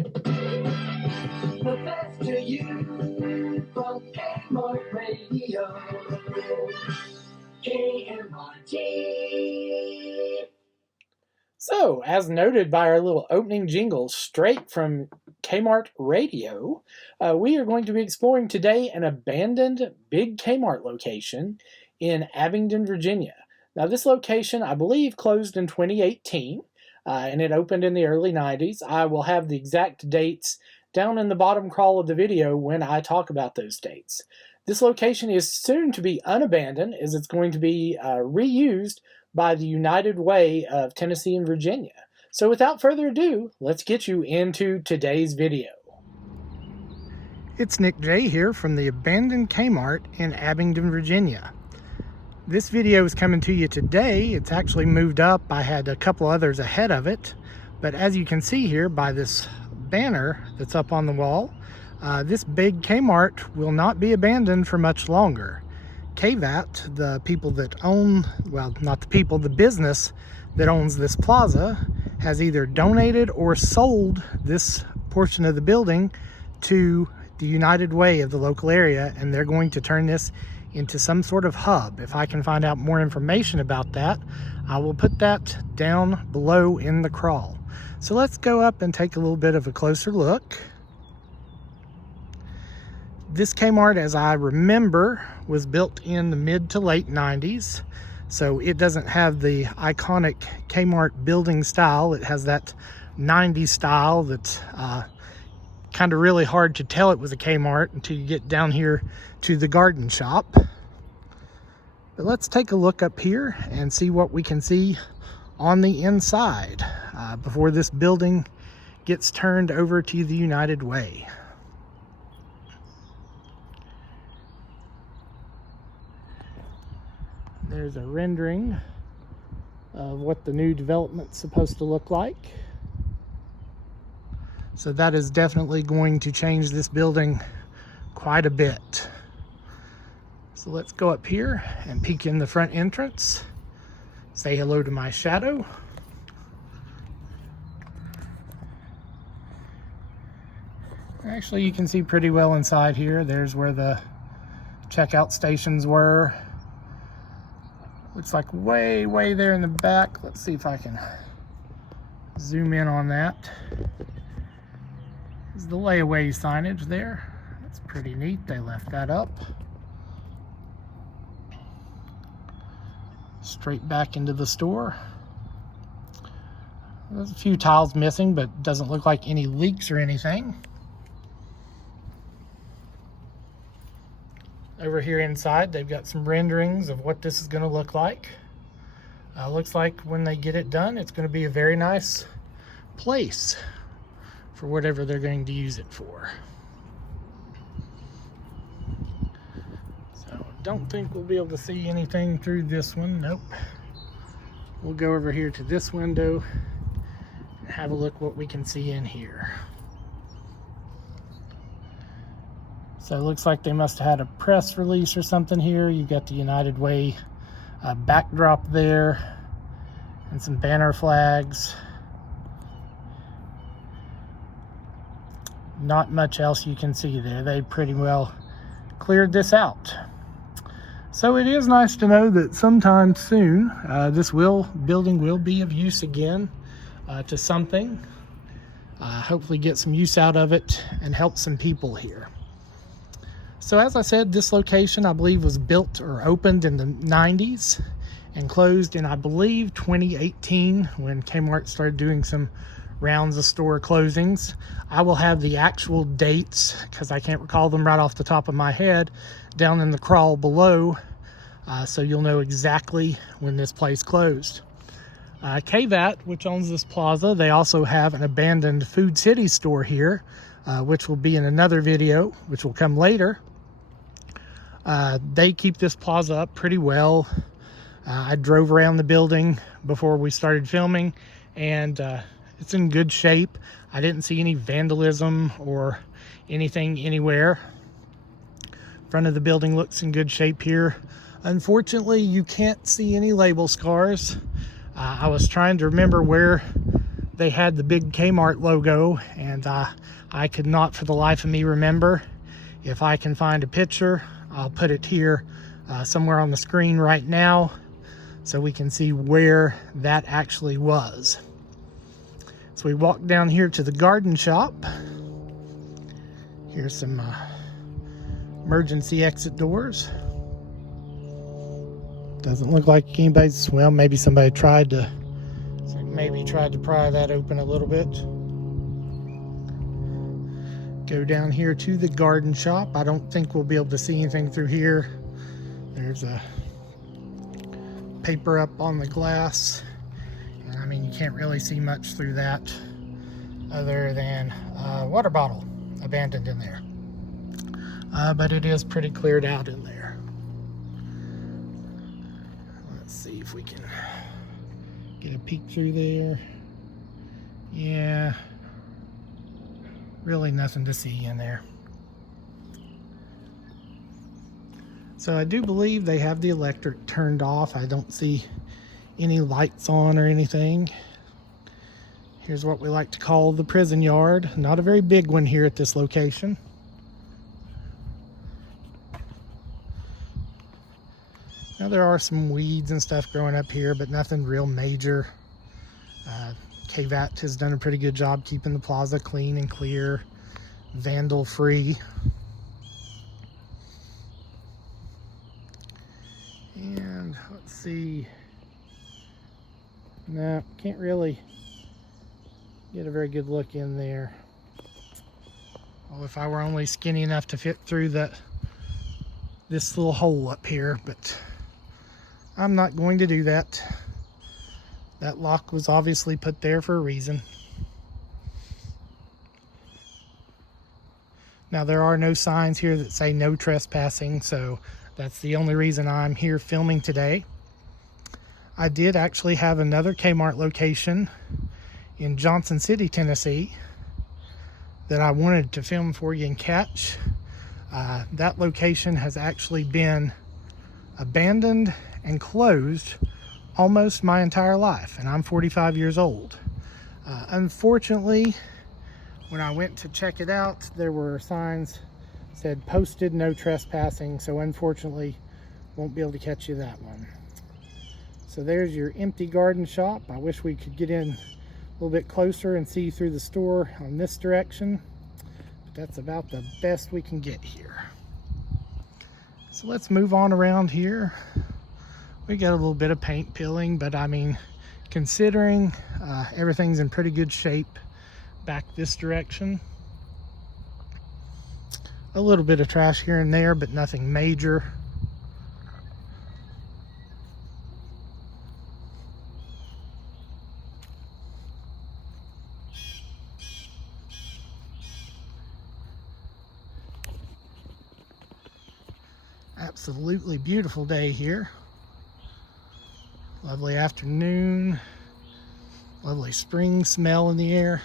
The best to you from Kmart Radio. KMRT. So, as noted by our little opening jingle straight from Kmart Radio, we are going to be exploring today an abandoned Big Kmart location in Abingdon, Virginia. Now, this location, I believe, closed in 2018, and it opened in the early 90s. I will have the exact dates down in the bottom crawl of the video when I talk about those dates. This location is soon to be unabandoned, as it's going to be reused by the United Way of Tennessee and Virginia. So without further ado, let's get you into today's video. It's Nick J here from the abandoned Kmart in Abingdon, Virginia. This video is coming to you today. It's actually moved up. I had a couple others ahead of it, but as you can see here by this banner that's up on the wall, this Big Kmart will not be abandoned for much longer. KVAT, the people that own, well, not the people, the business that owns this plaza, has either donated or sold this portion of the building to the United Way of the local area, and they're going to turn this into some sort of hub. If I can find out more information about that, I will put that down below in the crawl. So let's go up and take a little bit of a closer look. This Kmart, as I remember, was built in the mid to late 90s. So it doesn't have the iconic Kmart building style. It has that 90s style that's kind of really hard to tell it was a Kmart until you get down here to the garden shop. But let's take a look up here and see what we can see on the inside before this building gets turned over to the United Way. There's a rendering of what the new development's supposed to look like. So that is definitely going to change this building quite a bit. So let's go up here and peek in the front entrance. Say hello to my shadow. Actually, you can see pretty well inside here. There's where the checkout stations were. Looks like way there in the back. Let's see if I can zoom in on that. There's the layaway signage there. That's pretty neat. They left that up. Straight back into the store. There's a few tiles missing, but doesn't look like any leaks or anything. Over here inside, they've got some renderings of what this is going to look like. Looks like when they get it done, it's going to be a very nice place for whatever they're going to use it for. So, don't think we'll be able to see anything through this one. Nope. We'll go over here to this window and have a look what we can see in here. So it looks like they must have had a press release or something here. You've got the United Way backdrop there and some banner flags. Not much else you can see there. They pretty well cleared this out. So it is nice to know that sometime soon this building will be of use again to something. Hopefully get some use out of it and help some people here. So as I said, this location I believe was built or opened in the 90s and closed in, I believe, 2018 when Kmart started doing some rounds of store closings. I will have the actual dates, because I can't recall them right off the top of my head, down in the crawl below, so you'll know exactly when this place closed. KVAT, which owns this plaza, they also have an abandoned Food City store here, which will be in another video, which will come later. They keep this plaza up pretty well. I drove around the building before we started filming, and it's in good shape. I didn't see any vandalism or anything anywhere. Front of the building looks in good shape here. Unfortunately, you can't see any label scars. I was trying to remember where they had the Big Kmart logo, and I could not for the life of me remember. If I can find a picture, I'll put it here somewhere on the screen right now so we can see where that actually was. So we walk down here to the garden shop. Here's some emergency exit doors. Doesn't look like anybody's, well, maybe somebody tried to pry that open a little bit. Go down here to the garden shop. I don't think we'll be able to see anything through here. There's a paper up on the glass. I mean, you can't really see much through that other than a water bottle abandoned in there. But it is pretty cleared out in there. Let's see if we can get a peek through there. Yeah, really nothing to see in there. So I do believe they have the electric turned off. I don't see any lights on or anything. Here's what we like to call the prison yard. Not a very big one here at this location. Now there are some weeds and stuff growing up here, but nothing real major. KVAT has done a pretty good job keeping the plaza clean and clear, vandal free. And let's see. No, can't really get a very good look in there. Well, if I were only skinny enough to fit through this little hole up here, but I'm not going to do that. That lock was obviously put there for a reason. Now there are no signs here that say no trespassing, so that's the only reason I'm here filming today. I did actually have another Kmart location in Johnson City, Tennessee that I wanted to film for you and catch. That location has actually been abandoned and closed almost my entire life, and I'm 45 years old. Unfortunately, when I went to check it out, there were signs said posted no trespassing, so unfortunately won't be able to catch you that one. So there's your empty garden shop. I wish we could get in a little bit closer and see through the store on this direction, but that's about the best we can get here. So let's move on around here. We got a little bit of paint peeling, but I mean, considering everything's in pretty good shape back this direction. A little bit of trash here and there, but nothing major. Absolutely beautiful day here. Lovely afternoon, lovely spring smell in the air.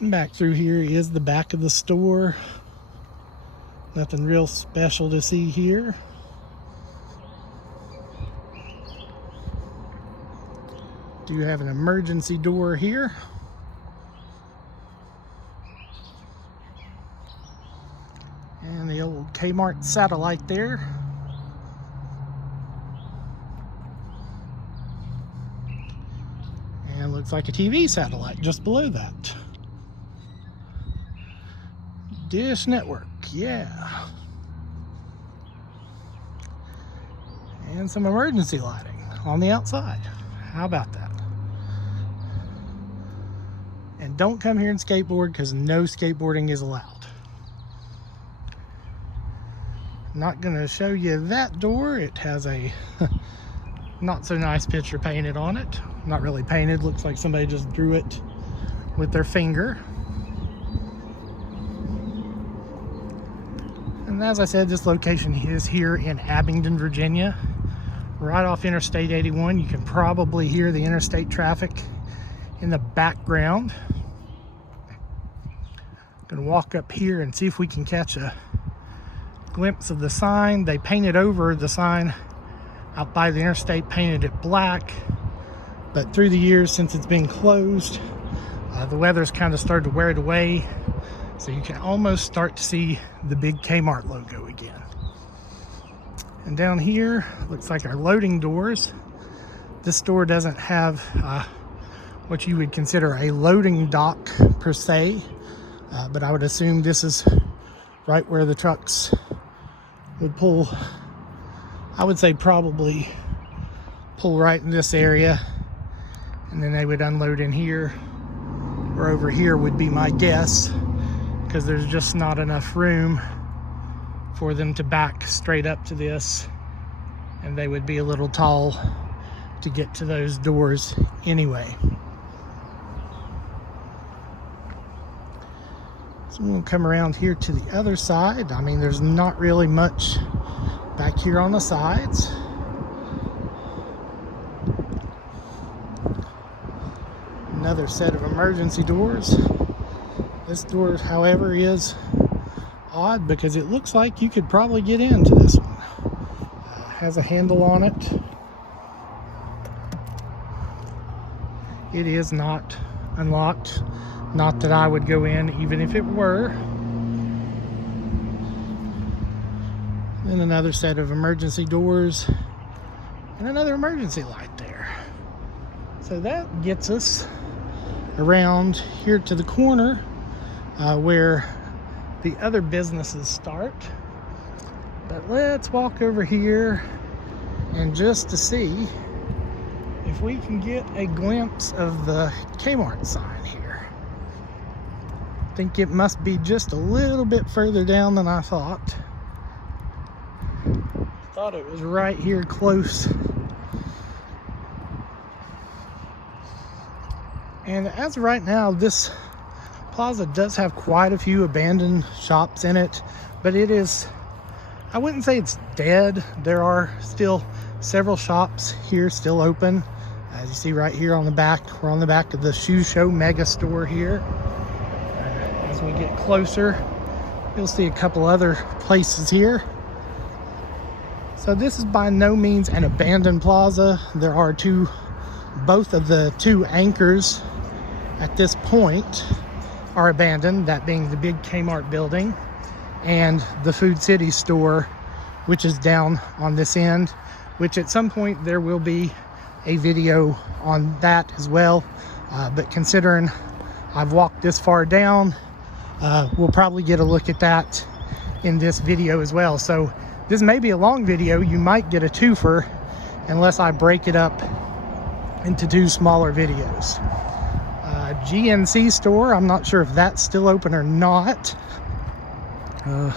And back through here is the back of the store. Nothing real special to see here. Do have an emergency door here. And the old Kmart satellite there. And looks like a TV satellite just below that. Dish Network, yeah. And some emergency lighting on the outside. How about that? And don't come here and skateboard, because no skateboarding is allowed. Not gonna show you that door. It has a not so nice picture painted on it. Not really painted, looks like somebody just drew it with their finger. And as I said, this location is here in Abingdon, Virginia, right off Interstate 81. You can probably hear the interstate traffic in the background, Gonna walk up here and see if we can catch a glimpse of the sign. They painted over the sign out by the interstate, painted it black, but through the years since it's been closed, the weather's kind of started to wear it away, so you can almost start to see the Big Kmart logo again. And down here looks like our loading doors. This store doesn't have what you would consider a loading dock per se, but I would assume this is right where the trucks would pull. I would say probably pull right in this area, and then they would unload in here, or over here would be my guess, because there's just not enough room for them to back straight up to this, and they would be a little tall to get to those doors anyway. So we'll come around here to the other side. I mean, there's not really much back here on the sides. Another set of emergency doors. This door, however, is odd because it looks like you could probably get into this one. Has a handle on it. It is not unlocked. Not that I would go in even if it were. Then another set of emergency doors and another emergency light there. So that gets us around here to the corner where the other businesses start. But let's walk over here and just to see if we can get a glimpse of the Kmart sign here. I think it must be just a little bit further down than I thought. Thought it was right here close. And as of right now, this plaza does have quite a few abandoned shops in it, but it is, I wouldn't say it's dead. There are still several shops here still open. As you see right here on the back, we're on the back of the Shoe Show Mega Store here. As we get closer, you'll see a couple other places here. So this is by no means an abandoned plaza. There are both of the two anchors at this point are abandoned, that being the Big Kmart building and the Food City store, which is down on this end, which at some point there will be a video on that as well. But considering I've walked this far down, we'll probably get a look at that in this video as well. So this may be a long video. You might get a twofer unless I break it up into two smaller videos. GNC store, I'm not sure if that's still open or not. I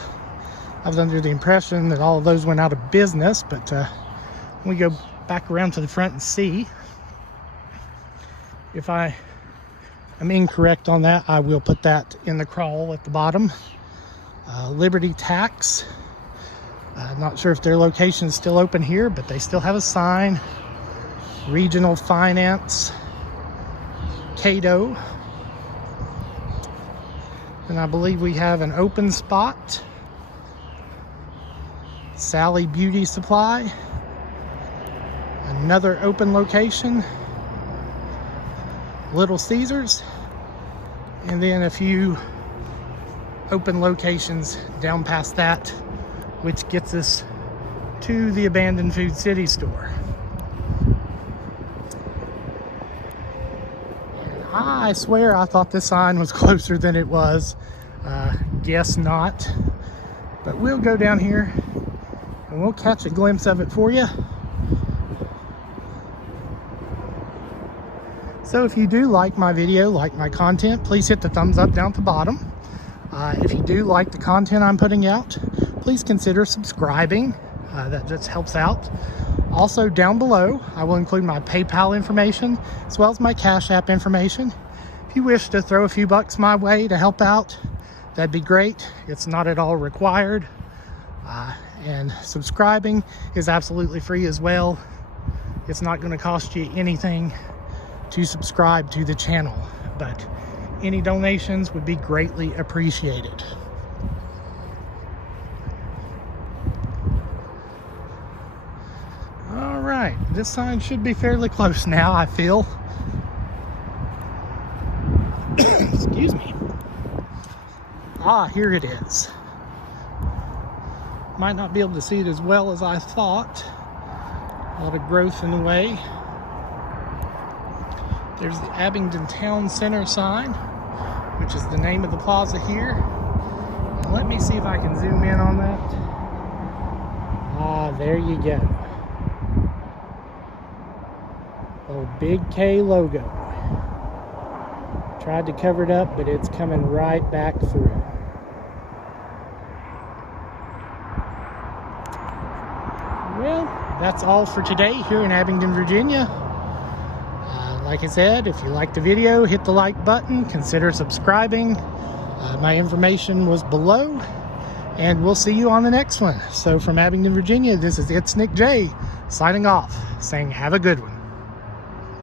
was under the impression that all of those went out of business, but when we go back around to the front and see if I am incorrect on that, I will put that in the crawl at the bottom. Liberty Tax, not sure if their location is still open here, but they still have a sign. Regional Finance, Cato, and I believe we have an open spot. Sally Beauty Supply, another open location. Little Caesars, and then a few open locations down past that, which gets us to the abandoned Food City store. I swear I thought this sign was closer than it was. Guess not. But we'll go down here and we'll catch a glimpse of it for you. So if you do like my video, like my content, please hit the thumbs up down at the bottom. If you do like the content I'm putting out, please consider subscribing. That just helps out. Also down below, I will include my PayPal information as well as my Cash App information. If you wish to throw a few bucks my way to help out, that'd be great. It's not at all required. And subscribing is absolutely free as well. It's not going to cost you anything to subscribe to the channel. But Any donations would be greatly appreciated. All right, this sign should be fairly close now, I feel. Excuse me. Ah, here it is. Might not be able to see it as well as I thought. A lot of growth in the way. There's the Abingdon Town Center sign, which is the name of the plaza here. And let me see if I can zoom in on that. Ah, there you go. Oh, Big K logo. Tried to cover it up, but it's coming right back through. Well, that's all for today here in Abingdon, Virginia. Like I said, if you liked the video, hit the like button, consider subscribing. My information was below, and we'll see you on the next one. So from Abingdon, Virginia, this is It's Nick J, signing off, saying have a good one.